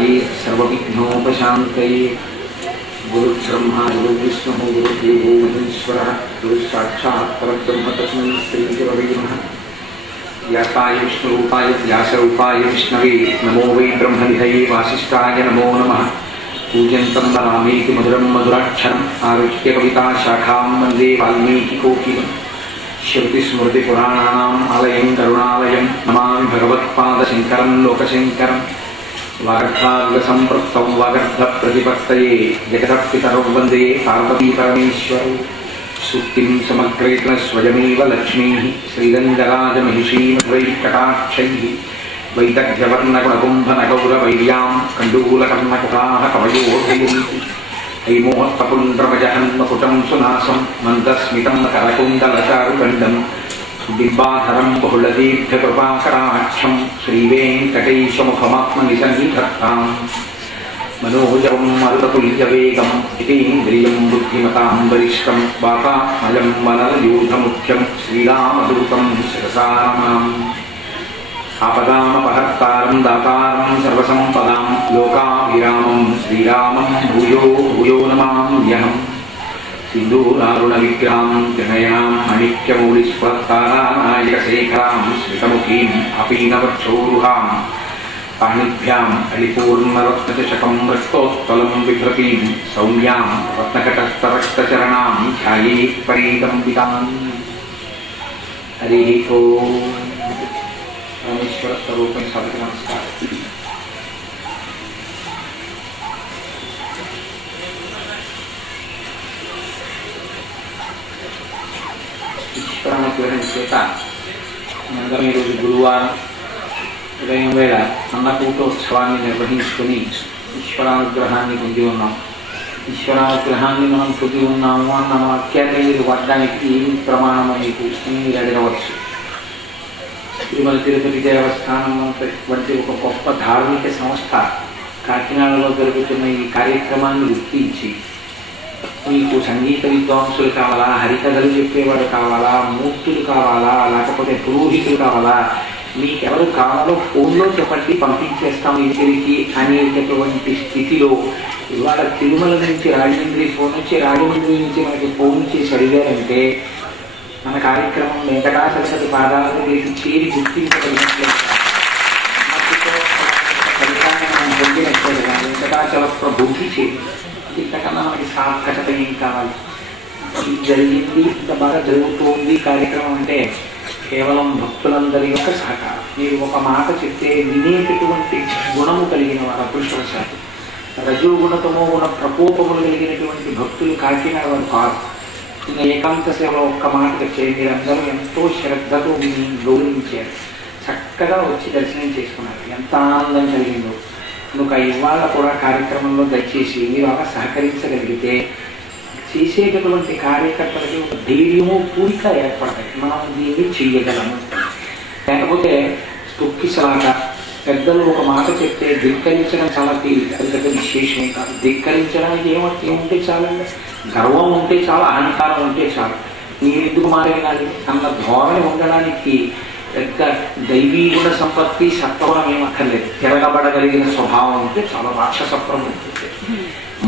ध्याये सर्वविघ्नोपशान्तये। गुरुर्ब्रह्मा गुरुर्विष्णुः गुरुर्देवो महेश्वरः गुरुसाक्षात् परब्रह्म तस्मै श्रीगुरवे नमः। व्यासाय विष्णुरूपाय व्यासरूपाय विष्णवे नमो वै ब्रह्मनिधये वासिष्ठाय नमो नमः। पूज्यन्तं नमामीति मधुरं मधुराक्षरम् आरुह्य कविताशाखां वन्दे वाल्मीकिकोकिलम्। श्रुतिस्मृतिपुराणानाम् आलयं करुणालयं नमामि भगवत्पादशङ्करं लोकशङ्करं। वागर्थार्गसम्पृक्तं वागर्थप्रतिपत्तये जगतपितरौ वन्दे पार्वतीपरमेश्वरौ। सूक्तिं समग्रेत स्वयमेव लक्ष्मीः श्रीरङ्गराजमहिषीमधुरैकटाक्षैः वैदग्ध्यवर्णकुणकुम्भनगौरवैर्यां कण्डूलकर्णकुटाः कवयोर्धयन्ति। हैमोहत्तपुण्ड्रमजहन्मकुटं सुनासं मन्दस्मितं करकुण्डलचारुगण्डं बिम्बाधरं बहुलदीर्घकृपाकराक्षं श्रीवेङ्कटेशमुखमात्मनिसन्निधत्ताम्। मनोजवं मरुततुल्यवेगं जितेन्द्रियं बुद्धिमतां वरिष्ठं वातामलं वनरयूथमुख्यं श्रीरामदूतं शिरसा नमामि। आपदामपहर्तारं दातारं सर्वसम्पदां लोकाभिरामं श्रीरामं भूयो भूयो नमाम्यहम्। सिन्दूरारुणविग्रहां जनयां माणिक्यमौलिस्फुरत्तारानायकशेखरां स्मितमुखीम् अपीनवक्षोरुहां पाणिभ्यां हरिपूर्णरत्नचषकं रक्तोत्पलं बिभ्रतीं सौम्यां रत्नकटस्थरक्तचरणां ध्यायेत् परीकम्पिताम्। हरिः ओम्। परमेश्वर स्वरूप सबके नमस्कार। ఈశ్వరానుగ్రహం చేత మనందరం ఈరోజు గురువారం ఉదయం వేళ అన్నకూటోత్సవాన్ని నిర్వహించుకుని ఈశ్వరానుగ్రహాన్ని పొంది ఉన్నాం. ఈశ్వరానుగ్రహాన్ని మనం పొంది ఉన్నాము అన్న వాక్యాన్ని మీరు పడడానికి ఏమి ప్రమాణమో మీకు అని మీరు అడగవచ్చు. తిరుమల తిరుపతి దేవస్థానం వంటి ఒక గొప్ప ధార్మిక సంస్థ కాకినాడలో జరుగుతున్న ఈ కార్యక్రమాన్ని గుర్తించి మీకు సంగీత విద్వాంసులు కావాలా, హరికథలు చెప్పేవాడు కావాలా, మూర్తులు కావాలా, లేకపోతే పురోహితులు కావాలా, మీకెవరు కావాలో ఫోన్లో చెప్పండి పంపించేస్తాం ఇంటికి అనేటటువంటి స్థితిలో ఇవాళ తిరుమల నుంచి రాజమండ్రి ఫోన్ వచ్చి, రాజమండ్రి నుంచి మనకి ఫోన్ చేసి అడిగారంటే మన కార్యక్రమం వెంకటాచలపతి పాదాలను వేసి చేరి గుర్తించగలిగినట్లయితే ఫలితాన్ని మనం పొందినట్లుగా వెంకటాచల ప్రభుకి చేరి ఇంతకన్నా మనకి సార్థకత ఏం కావాలి? జరిగింది, ఇంత బాగా జరుగుతోంది కార్యక్రమం అంటే కేవలం భక్తులందరి యొక్క సహకారం. మీరు ఒక మాట చెప్తే వినేటటువంటి గుణము కలిగిన వారు అదృష్టవశాత్తు. రజోగుణ తమోగుణ ప్రకోపములు కలిగినటువంటి భక్తులు కాకినాడ వారు కాదు. ఇంకా ఏకాంత సేవలో ఒక్క మాట వచ్చే మీరందరూ ఎంతో శ్రద్ధతో మీ గౌరవించారు, చక్కగా వచ్చి దర్శనం చేసుకున్నారు, ఎంత ఆనందం కలిగిందో. కనుక ఇవాళ కూడా కార్యక్రమంలో దయచేసి మీరు అలా సహకరించగలిగితే చేసేటటువంటి కార్యకర్తలకి ఒక ధైర్యము పూరిక ఏర్పడతాయి. మనం దీన్ని చెయ్యగలము. లేకపోతే తొక్కిసలాగా పెద్దలు ఒక మాట చెప్తే ధిక్కరించడం చాలా తేలిక, అది పెద్ద విశేషమే కాదు. ధిక్కరించడానికి ఏముంటే చాలండి, గర్వం ఉంటే చాలా, అహంకారం ఉంటే చాలు. మీరు ఎందుకు మారేయాలి అన్న ధోరణి ఉండడానికి పెద్ద దైవీ గుణ సంపత్తి సత్వగుణం ఏమక్కర్లేదు. తిరగబడగలిగిన స్వభావం ఉంటే చాలా, రాక్షసత్వం ఉంటుంది.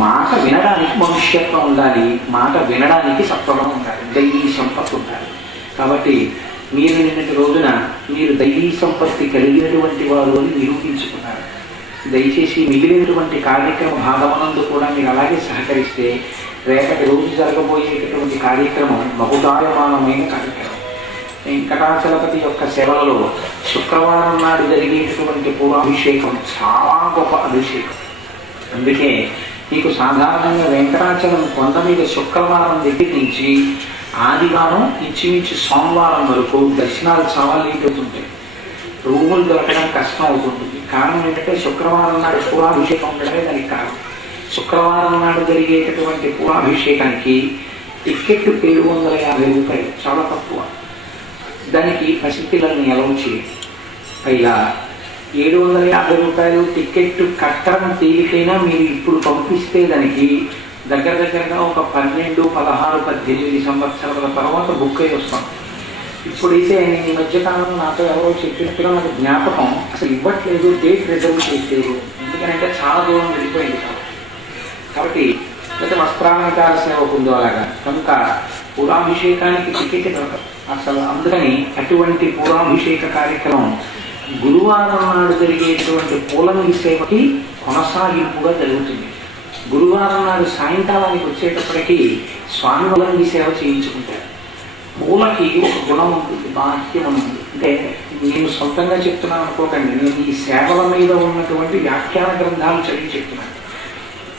మాట వినడానికి మనుష్యత్వం ఉండాలి, మాట వినడానికి సత్వగుణం ఉండాలి, దైవీ సంపత్తి ఉండాలి. కాబట్టి మీరు నిన్నటి రోజున మీరు దైవీ సంపత్తి కలిగినటువంటి వారు అని నిరూపించుకున్నారు. దయచేసి మిగిలినటువంటి కార్యక్రమ భాగమనందు కూడా మీరు అలాగే సహకరిస్తే రేపటి రోజు జరగబోయేటటువంటి కార్యక్రమం బహుదాయమానమైన కార్యక్రమం. వెంకటాచలపతి యొక్క సేవలలో శుక్రవారం నాడు జరిగేటటువంటి పూర్వాభిషేకం చాలా గొప్ప అభిషేకం. అందుకే మీకు సాధారణంగా వెంకటాచలం కొండ మీద శుక్రవారం దగ్గర నుంచి ఆదివారం ఇంచుమించు సోమవారం వరకు దర్శనాలు చాలా లేట్ అవుతుంటాయి, రూములు దొరకడం కష్టం అవుతుంటుంది. కారణం ఏంటంటే శుక్రవారం నాడు పూర్వాభిషేకం ఉండడమే దానికి కారణం. శుక్రవారం నాడు జరిగేటటువంటి పూర్వాభిషేకానికి టికెట్ 750 రూపాయలు, చాలా తక్కువ. దానికి పసిపిల్లల్ని ఎలా చేయాలి? పైగా 750 రూపాయలు టికెట్ కట్టడం తేలికైనా మీరు ఇప్పుడు పంపిస్తే దానికి దగ్గరగా ఒక 12, 16, 18 సంవత్సరాల తర్వాత బుక్ అయి వస్తాం. ఇప్పుడైతే నేను ఈ మధ్యకాలంలో నాతో ఎవరో చెప్పినట్టుగా నాకు జ్ఞాపకం అసలు ఇవ్వట్లేదు, డేట్ రిజర్వ్ చేయట్లేదు. ఎందుకంటే చాలా దూరం వెళ్ళిపోయింది కాబట్టి లేకపోతే వస్త్రాలంకార సేవకు ఉందో అలాగా. కనుక పూరాభిషేకానికి టికెట్ దొరకదు అసలు. అందుకని అటువంటి పూరాభిషేక కార్యక్రమం గురువారం నాడు జరిగేటువంటి పూలంగి సేవకి కొనసాగింపుగా జరుగుతుంది. గురువారం నాడు సాయంకాలానికి వచ్చేటప్పటికి స్వామి పూలంగి సేవ చేయించుకుంటారు. పూలకి ఒక గుణం ఉంటుంది, బాహ్యం ఉంటుంది. అంటే నేను సొంతంగా చెప్తున్నాను అనుకోకండి, నేను ఈ సేవల మీద ఉన్నటువంటి వ్యాఖ్యాన గ్రంథాలు చదివి చెప్తున్నాను.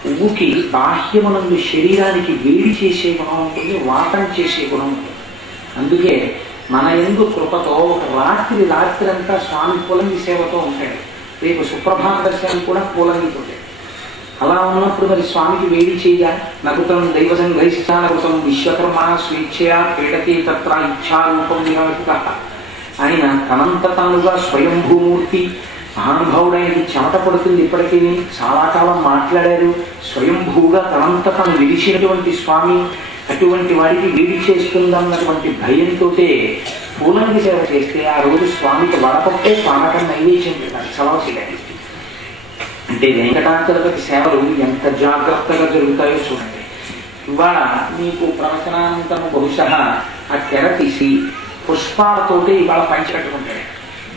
పువ్వుకి బాహ్యమునందు శరీరానికి వేడి చేసే గుణం ఉంటుంది, వాతం చేసే గుణం ఉంటుంది. అందుకే మన యందు కృపతో ఒక రాత్రి అంతా స్వామి పూలంగి సేవతో ఉంటాడు. రేపు సుప్రభాత దర్శనం కూడా పూలంగితో ఉంటాడు. అలా ఉన్నప్పుడు మరి స్వామికి వేడి చేయ నగుతం దైవ సంఘైష్టానగుతం విశ్వకర్మ స్వేచ్ఛయా క్రీడతే తత్ర ఇచ్చారూపం నిరాయుత. ఆయన తనంత తానుగా స్వయంభూమూర్తి మహానుభావుడైన చెమట పడుతుంది. ఇప్పటికీ చాలా కాలం మాట్లాడారు. స్వయంభూగా తనంత తాను విడిచినటువంటి స్వామి అటువంటి వాడికి వేడి చేస్తుందన్నటువంటి భయంతో పూలంగి సేవ చేస్తే ఆ రోజు స్వామికి వడపట్టే పానకం నైవేద్యం పెట్టాలి చలవసిగాని. అంటే వెంకటాచలపతి సేవలు ఎంత జాగ్రత్తగా జరుగుతాయో చూడండి. ఇవాళ మీకు ప్రవచనానంతరం బహుశా ఆ తెర తీసి పుష్పాలతోటే ఇవాళ పంచిపెట్టుకుంటాడు.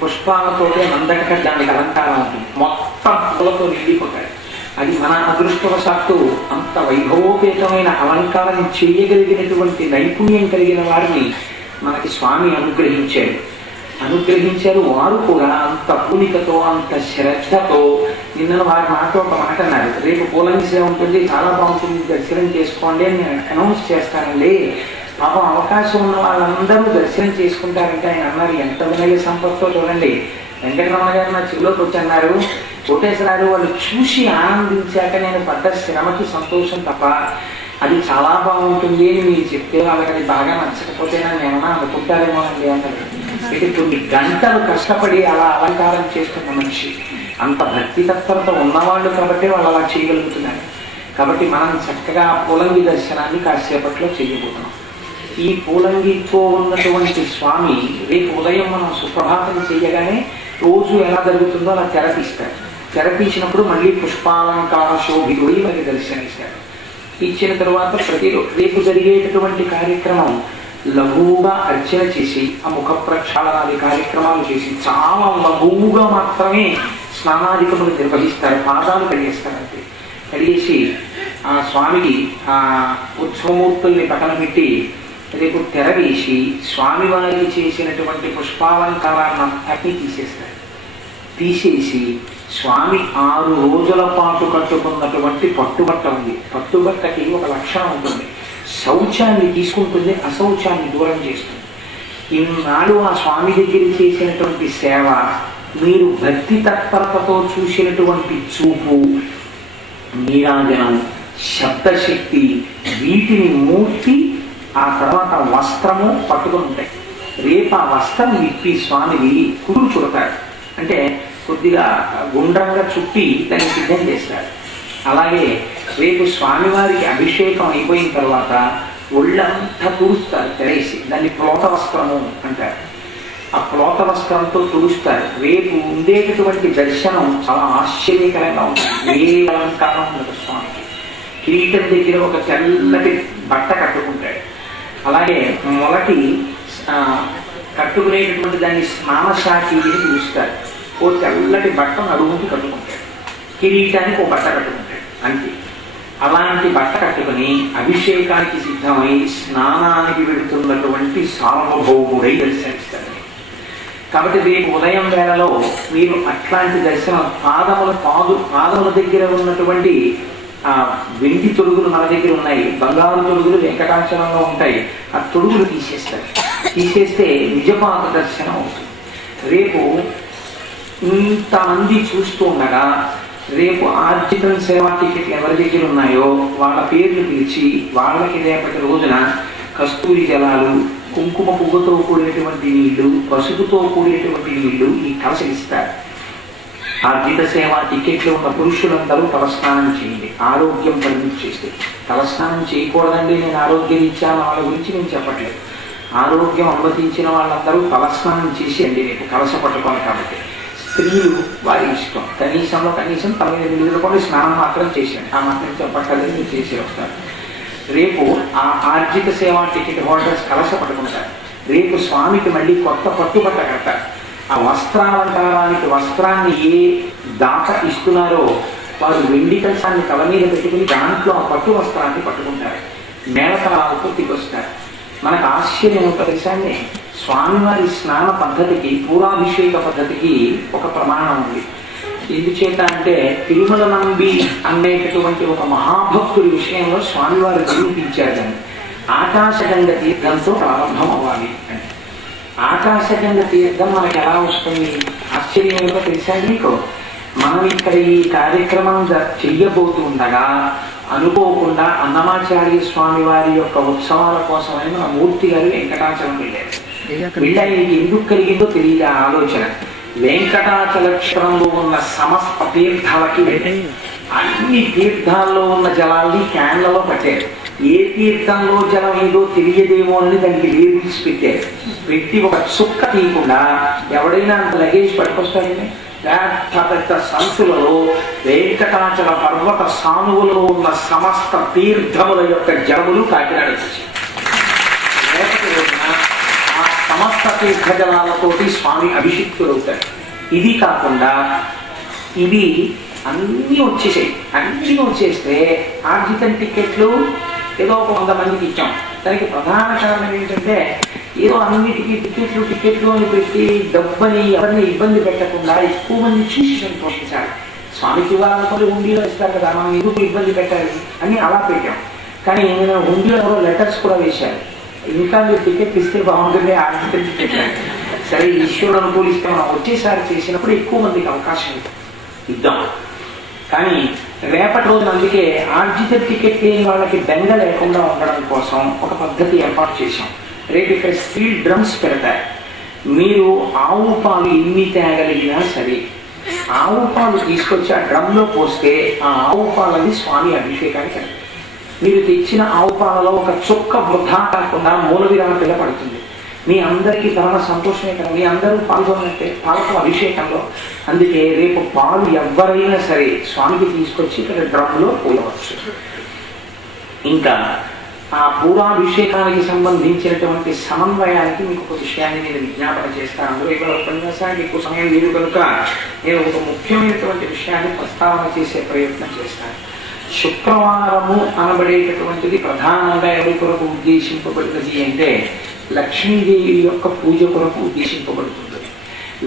పుష్పాలతోటే నందక దానికి అలంకారం ఉంటుంది, మొత్తం పూలతో నిండిపోతాడు. అది మన అదృష్టవశాత్తు అంత వైభవోపేతమైన అలంకారం చేయగలిగినటువంటి నైపుణ్యం కలిగిన వారిని మనకి స్వామి అనుగ్రహించారు. వారు కూడా అంత పూనికతో అంత శ్రద్ధతో నిన్న వారి మాతో ఒక మాట అన్నారు, రేపు పూలంగి సేవ ఉంటుంది, చాలా బాగుంటుంది, దర్శనం చేసుకోండి అని నేను అనౌన్స్ చేస్తానండి. పాపం అవకాశం ఉన్న వాళ్ళందరూ దర్శనం చేసుకుంటారంటే ఆయన అన్నారు. ఎంత వినయ సంపత్తో చూడండి. వెంకటరమణ గారు నా చెవిలోకి వచ్చి అన్నారు, కోటేశ్వరారు వాళ్ళు చూసి ఆనందించాక నేను పడ్డ శ్రమకి సంతోషం తప్ప అది చాలా బాగుంటుంది అని మీరు చెప్తే వాళ్ళకి అది బాగా నచ్చకపోతే నన్ను ఏమన్నా అనుకుంటారేమో అండి అన్నారు. ఇది కొన్ని గంటలు కష్టపడి అలా అలంకారం చేస్తున్న మనిషి, అంత భక్తి తత్పరత ఉన్నవాళ్ళు కాబట్టి వాళ్ళు అలా చేయగలుగుతున్నారు. కాబట్టి మనం చక్కగా పూలంగి దర్శనాన్ని కాసేపట్లో చేయబోతున్నాం. ఈ పూలంగితో ఉన్నటువంటి స్వామి రేపు ఉదయం మనం సుప్రభాతం చేయగానే రోజు ఎలా జరుగుతుందో అలా తెరపిస్తారు. తెరపించినప్పుడు మళ్ళీ పుష్పాలంకార శోభితుడి మనకి దర్శనమిస్తారు. ఇచ్చిన తరువాత రేపు జరిగేటటువంటి కార్యక్రమం లఘువుగా అర్చన చేసి ఆ ముఖ ప్రక్షాళనాది కార్యక్రమాలు చేసి చాలా లఘువుగా మాత్రమే స్నానాధికములు నిర్వహిస్తారు. పాదాలు కడిగేస్తారంటే కడిగేసి ఆ స్వామికి ఆ ఉత్సవమూర్తుల్ని పక్కన పెట్టి రేపు తెర వేసి స్వామివారికి చేసినటువంటి పుష్పాలంకారాన్ని అంతటి తీసేసి స్వామి 6 రోజుల పాటు కట్టుకున్నటువంటి పట్టుబట్ట ఉంది. పట్టుబట్టకి ఒక లక్షణం ఉంటుంది, శౌచాన్ని తీసుకుంటుంది, అశౌచాన్ని దూరం చేస్తుంది. ఈనాడు ఆ స్వామి దగ్గర చేసినటువంటి సేవ, మీరు భక్తి తత్పరతతో చూసినటువంటి చూపు, నీరాజనం, శబ్దశక్తి, వీటిని మూర్తి ఆ తర్వాత వస్త్రము పట్టుకుని ఉంటాయి. రేపు ఆ వస్త్రం విప్పి స్వామిని కుదురు చుడతాడు, అంటే కొద్దిగా గుండ్రంగా చుట్టి దాన్ని సిద్ధం చేస్తాడు. అలాగే రేపు స్వామివారికి అభిషేకం అయిపోయిన తర్వాత ఒళ్ళంతా తుడుస్తారు తెరేసి, దాన్ని ప్లోత వస్త్రము అంటారు. ఆ ప్లోత వస్త్రంతో తుడుస్తారు. రేపు ఉండేటటువంటి దర్శనం చాలా ఆశ్చర్యకరంగా ఉంటుంది. ఏ అలంకారం ఉండదు స్వామికి. కిరీటం దగ్గర ఒక తెల్లటి బట్ట కట్టుకుంటాడు. అలాగే మొలటి కట్టుకునేటటువంటి దాన్ని స్నానశాఖి పిలుస్తారు. ఓ తెల్లటి బట్ట నడుముకి కట్టుకుంటాడు, కిరీటానికి ఓ బట్ట కట్టుకుంటాడు అంతే. అలాంటి బట్ట కట్టుకుని అభిషేకానికి సిద్ధమై స్నానానికి వెళుతున్నటువంటి సార్వభౌముడై దర్శనిస్తాడు. కాబట్టి రేపు ఉదయం వేళలో మీరు అట్లాంటి దర్శనం పాదముల దగ్గర ఉన్నటువంటి ఆ వెండి తొడుగులు మన దగ్గర ఉన్నాయి, బంగారు తొడుగులు వెంకటాచలంలో ఉంటాయి. ఆ తొడుగులు తీసేస్తే నిజపాద దర్శనం అవుతుంది. రేపు ఇంతమంది చూస్తూ ఉండగా రేపు ఆర్జితం సేవా టికెట్లు ఎవరి దగ్గర ఉన్నాయో వాళ్ళ పేర్లు పిలిచి వాళ్ళకి రేపటి రోజున కస్తూరి జలాలు, కుంకుమ పువ్వుతో కూడినటువంటి నీళ్లు, పసుపుతో కూడినటువంటి నీళ్లు ఈ కలశలిస్తారు. ఆర్జిత సేవా టికెట్లు ఉన్న పురుషులందరూ తలస్నానం చేయండి. ఆరోగ్యం పరిమితి చేస్తే తలస్నానం చేయకూడదండి, నేను ఆరోగ్యం ఇచ్చాను వాళ్ళ గురించి నేను చెప్పట్లేదు. ఆరోగ్యం అనుమతించిన వాళ్ళందరూ తలస్నానం చేసి అండి రేపు కలశ పట్టుకోవాలి కాబట్టి స్త్రీలు వారి ఇష్టం కనీసం 9 నిలుపుకొని స్నానం మాత్రం చేశాను ఆ మాత్రం చెప్పక్కర్లేదు మీరు చేసి వస్తారు. రేపు ఆ ఆర్జిత సేవా టికెట్ హోల్డర్స్ కలశ పట్టుకుంటారు. రేపు స్వామికి మళ్ళీ కొత్త పట్టుబట్ట కడతారు. ఆ వస్త్రాలంకారానికి వస్త్రాన్ని ఏ దాత ఇస్తున్నారో వారు వెండి కలశాన్ని తల మీద పెట్టుకుని దాంట్లో ఆ పట్టు వస్త్రాన్ని పట్టుకుంటారు. మేళతలాలతో తిరిగొస్తారు. మనకు ఆశ్చర్యం తెలుసాన్ని స్వామివారి స్నాన పద్ధతికి పూరాభిషేక పద్ధతికి ఒక ప్రమాణం ఉంది. ఎందుచేత అంటే తిరుమల నంబి అనేటటువంటి ఒక మహాభక్తుడి విషయంలో స్వామివారు నిరూపించారు. దాన్ని ఆకాశగంగ తీర్థంతో ప్రారంభం అవ్వాలి అని. ఆకాశగంగ తీర్థం మనకి ఎలా వస్తుంది? ఆశ్చర్యం ఏదో తెలిసాడు మీకు. మనం ఇక్కడ ఈ కార్యక్రమం చెయ్యబోతుండగా అనుకోకుండా అన్నమాచార్య స్వామి వారి యొక్క ఉత్సవాల కోసమని మన మూర్తి గారు వెంకటాచలం వెళ్ళారు. వెళ్ళి ఎందుకు కలిగిందో తెలియదు ఆ ఆలోచన. వెంకటాచల క్షేత్రంలో ఉన్న సమస్త తీర్థాలకి వెళ్ళాయి. అన్ని తీర్థాల్లో ఉన్న జలాల్ని క్యాన్లలో పట్టారు. ఏ తీర్థంలో జలం ఏదో తెలియదేమో అని దానికి లేబుల్స్ పెట్టారు. పెట్టి ఒక చుక్క తీయకుండా ఎవడైనా అంత లగేజ్ పట్టుకొస్తారని పెద్ద సంచులలో వెంకటాచల పర్వత సానువులలో ఉన్న సమస్త తీర్థముల యొక్క జలములు కాకినాడ వచ్చాయి. రేపటి రోజున ఆ సమస్త తీర్థ జలాలతోటి స్వామి అభిషిక్తులవుతారు. ఇది కాకుండా ఇవి అన్నీ వచ్చేసాయి. అన్నీ వచ్చేస్తే ఆర్జితం టికెట్లు ఏదో ఒక 100 మందికి ఇచ్చాం. దానికి ప్రధాన కారణం ఏంటంటే ఏదో అన్నిటికీ టికెట్లు అని పెట్టి డబ్బని ఎవరిని ఇబ్బంది పెట్టకుండా ఎక్కువ మంది చూసి సంతోషించాలి. స్వామికి ఇవ్వాలనుకోని హుండీలో ఇస్తారు కదా, మనం ఎందుకు ఇబ్బంది పెట్టాలి అని అలా పెట్టాం. కానీ హుండీలో ఎవరో లెటర్స్ కూడా వేశారు, ఇంకా మీరు టికెట్ ఇస్తే బాగుంటుంది ఆర్జితం టికెట్. సరే ఈశ్వరుడు అనుకూలిస్తే మనం వచ్చేసారి చేసినప్పుడు ఎక్కువ మందికి అవకాశం ఇద్దాం. కానీ రేపటి రోజున అందుకే ఆర్జిత టికెట్ లేని వాళ్ళకి బెంగ లేకుండా ఉండడం కోసం ఒక పద్ధతి ఏర్పాటు చేశాం. రేపు ఇక్కడ స్టీల్ డ్రమ్స్ పెడతారు. మీరు ఆవు పాలు ఎన్ని తేగలిగినా సరే ఆవు పాలు తీసుకొచ్చి ఆ డ్రమ్లో పోస్తే ఆ ఆవు పాలని స్వామి అభిషేకానికి వెళ్తాయి. మీరు తెచ్చిన ఆవు పాలలో ఒక చుక్క వృధా కాకుండా మూల విరామపిల్ల పడుతుంది. మీ అందరికీ పరమ సంతోషమే కదా, మీ అందరూ పాల్గొన్నట్టే పాలకు అభిషేకంలో. అందుకే రేపు పాలు ఎవరైనా సరే స్వామికి తీసుకొచ్చి ఇక్కడ డ్రమ్లో పోయవచ్చు. ఇంకా ఆ పూరాభిషేకానికి సంబంధించినటువంటి సమన్వయానికి మీకు ఒక విషయాన్ని నేను విజ్ఞాపన చేస్తాను. అందులో ఇక్కడ ఉపన్యాసానికి ఎక్కువ సమయం లేదు కనుక నేను ఒక ముఖ్యమైనటువంటి విషయాన్ని ప్రస్తావన చేసే ప్రయత్నం చేస్తాను. శుక్రవారము అనబడేటటువంటిది ప్రధానంగా ఎవరి కొరకు ఉద్దేశింపబడినది అంటే లక్ష్మీదేవి యొక్క పూజ కొరకు ఉద్దేశింపబడుతుంది.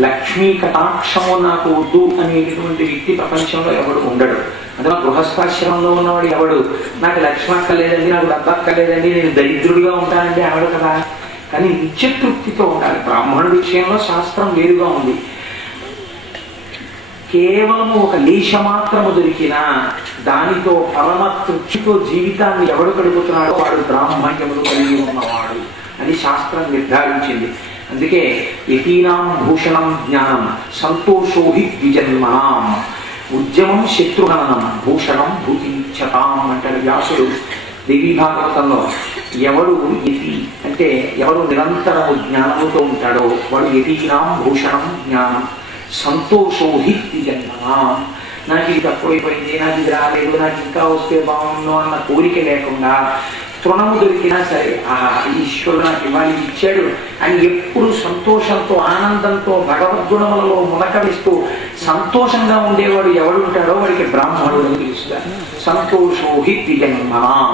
లక్ష్మీ కటాక్షము నాకు వద్దు అనేటటువంటి వ్యక్తి ప్రపంచంలో ఎవడు ఉండడు. అందులో గృహస్థాశ్రమంలో ఉన్నవాడు ఎవడు నాకు లక్ష్మి అక్కర్లేదండి, నాకు డబ్బు అక్కర్లేదండి, నేను దరిద్రుడిగా ఉంటానండి ఆవిడ కదా. కానీ నిత్యతృప్తితో ఉండాలి. బ్రాహ్మణుడి విషయంలో శాస్త్రం వేరుగా ఉంది. కేవలము ఒక లేశ మాత్రము దొరికినా దానితో పరమ తృప్తితో జీవితాన్ని ఎవడు గడుపుతున్నాడో వాడు బ్రాహ్మణ్యములు కలిగి ఉన్నవాడు అని శాస్త్రం నిర్ధారించింది. అందుకే యతీనాం భూషణం జ్ఞానం సంతోషోహి ద్విజన్మనాం ఉద్యమం శత్రుహననం భూషణం భూతిచ్చతాం అంటాడు వ్యాసుడు దేవీ భాగవతంలో. ఎవడు యతి అంటే ఎవరు నిరంతరము జ్ఞానముతో ఉంటాడో వాడు యతీనాం భూషణం జ్ఞానం సంతోషోహి ద్విజన్మనాం. నాకు ఇది తక్కువైపోయింది, నాకు ఇది రాలేదు, నాకు ఇంకా వస్తే బాగుండు అన్న కోరిక లేకుండా తృణము దొరికినా సరే ఆ ఈశ్వరుడు నాకు ఇవాళ ఇచ్చాడు అని ఎప్పుడు సంతోషంతో ఆనందంతో భగవద్గుణములలో మునకలిస్తూ సంతోషంగా ఉండేవాడు ఎవడు ఉంటాడో వాడికి బ్రాహ్మణుడు అని పిలుస్తారు. సంతోషోహి ద్విజన్మనాం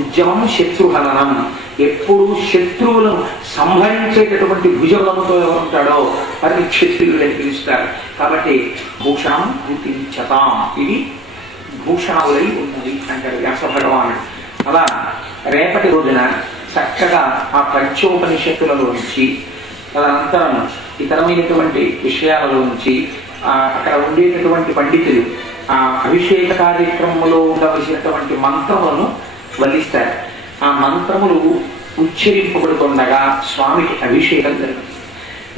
ఉద్యమం శత్రుహననం. ఎప్పుడు శత్రువులను సంహరించేటటువంటి భుజములతో ఎవరు ఉంటాడో వారిని క్షత్రియుడు అని పిలుస్తారు. కాబట్టి భూషణం భూతిచ్చతాం ఇది భూషణములై ఉన్నది అంటారు వ్యాస భగవానుడు. అలా రేపటి రోజున చక్కగా ఆ పంచోపనిషత్తులలో నుంచి తదనంతరం ఇతరమైనటువంటి విషయాలలో నుంచి అక్కడ ఉండేటటువంటి పండితులు ఆ అభిషేక కార్యక్రమంలో ఉండవలసినటువంటి మంత్రములను వల్లిస్తారు. ఆ మంత్రములు ఉచ్చరింపబడుతుండగా స్వామికి అభిషేకం జరుగుతుంది.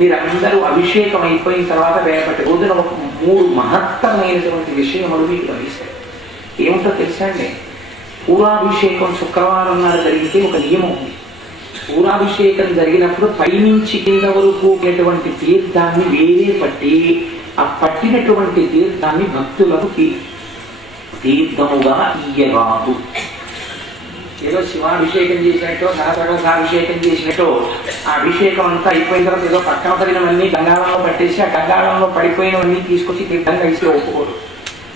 మీరందరూ అభిషేకం అయిపోయిన తర్వాత రేపటి రోజున ఒక 3 మహత్తరమైనటువంటి విషయములు మీకు లభిస్తాయి. ఏమిటో తెలుసా అండి? పూరాభిషేకం శుక్రవారం నాడు జరిగితే ఒక నియమం ఉంది. పూరాభిషేకం జరిగినప్పుడు పైనుంచి కింద వరకు ఉన్నటువంటి తీర్థాన్ని వేరే పట్టి ఆ పట్టినటువంటి తీర్థాన్ని భక్తులకు తీర్థముగా ఇయ్యరాదు. ఏదో శివాభిషేకం చేసినట్టు సహస్రకలశాభిషేకం చేసినట్టు ఆ అభిషేకం అంతా అయిపోయిన తర్వాత ఏదో పక్కన పడినవన్నీ గంగాళంలో పట్టేసి ఆ గంగాళంలో పడిపోయినవన్నీ తీసుకొచ్చి తీర్థంగా ఇస్తే ఒప్పుకోరు.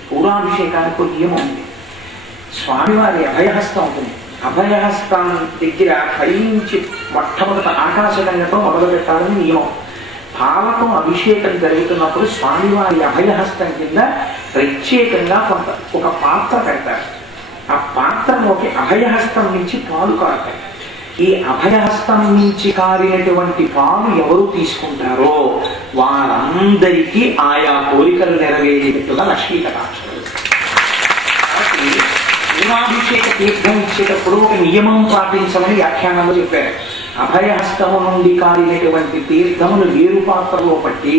పూరాభిషేకానికి ఒక నియమం ఉంది. స్వామివారి అభయహస్తం ఉంటుంది. అభయహస్తం దగ్గర పైనుంచి మొట్టమొదట ఆకాశగంగతో మొదలు పెట్టాలని నియమం. పాలకం అభిషేకం జరుగుతున్నప్పుడు స్వామివారి అభయహస్తం కింద ప్రత్యేకంగా ఒక పాత్ర పెడతారు. ఆ పాత్రలోకి అభయహస్తం నుంచి పాలు కారుతాయి. ఈ అభయహస్తం నుంచి కారినటువంటి పాలు ఎవరు తీసుకుంటారో వారందరికీ ఆయా కోరికలు నెరవేరేట్టుగా లక్ష్మీ కటాక్షలు. కాబట్టి పూర్ణాభిషేక తీర్థం ఇచ్చేటప్పుడు ఒక నియమం పాటించమని వ్యాఖ్యానంలో చెప్పారు. అభయహస్తము నుండి కారినటువంటి తీర్థమును వేరు పాత్రలో పట్టి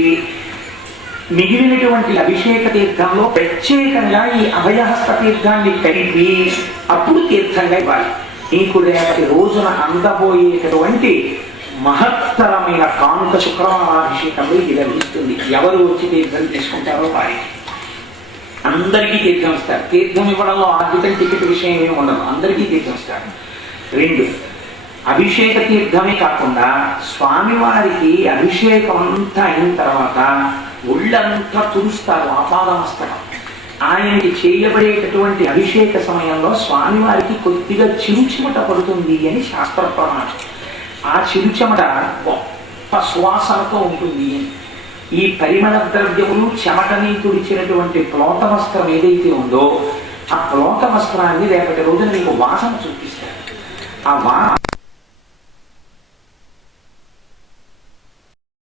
మిగిలినటువంటి అభిషేక తీర్థంలో ప్రత్యేకంగా ఈ అభయహస్త తీర్థాన్ని కలిపి అప్పుడు తీర్థంగా ఇవ్వాలి. నీకు రేపటి రోజున అందబోయేటటువంటి మహత్తరమైన కానుక శుక్రవారాభిషేకంలో ఇది లభిస్తుంది. ఎవరు వచ్చి తీర్థం తీసుకుంటారో వారికి అందరికీ తీర్థం ఇస్తారు. తీర్థం ఇవ్వడంలో ఆద్యత టికెట్ విషయం ఏమి ఉండదు, అందరికీ తీర్థం ఇస్తారు. 2, అభిషేక తీర్థమే కాకుండా స్వామివారికి అభిషేకం అంతా అయిన తర్వాత ఒళ్ళంతా తుడుస్తారు ఆపాదమస్తకం. ఆయనకి చేయబడేటటువంటి అభిషేక సమయంలో స్వామివారికి కొద్దిగా చిరుచెమట పడుతుంది అని శాస్త్ర ప్రమాణం. ఆ చిరుచెమట గొప్ప సువాసనతో ఉంటుంది. ఈ పరిమళ ద్రవ్యములు చెమటని తుడిచినటువంటి ప్లోత వస్త్రం ఏదైతే ఉందో ఆ ప్లోత వస్త్రాన్ని రేపటి రోజున మీకు వాసన చూపిస్తారు. ఆ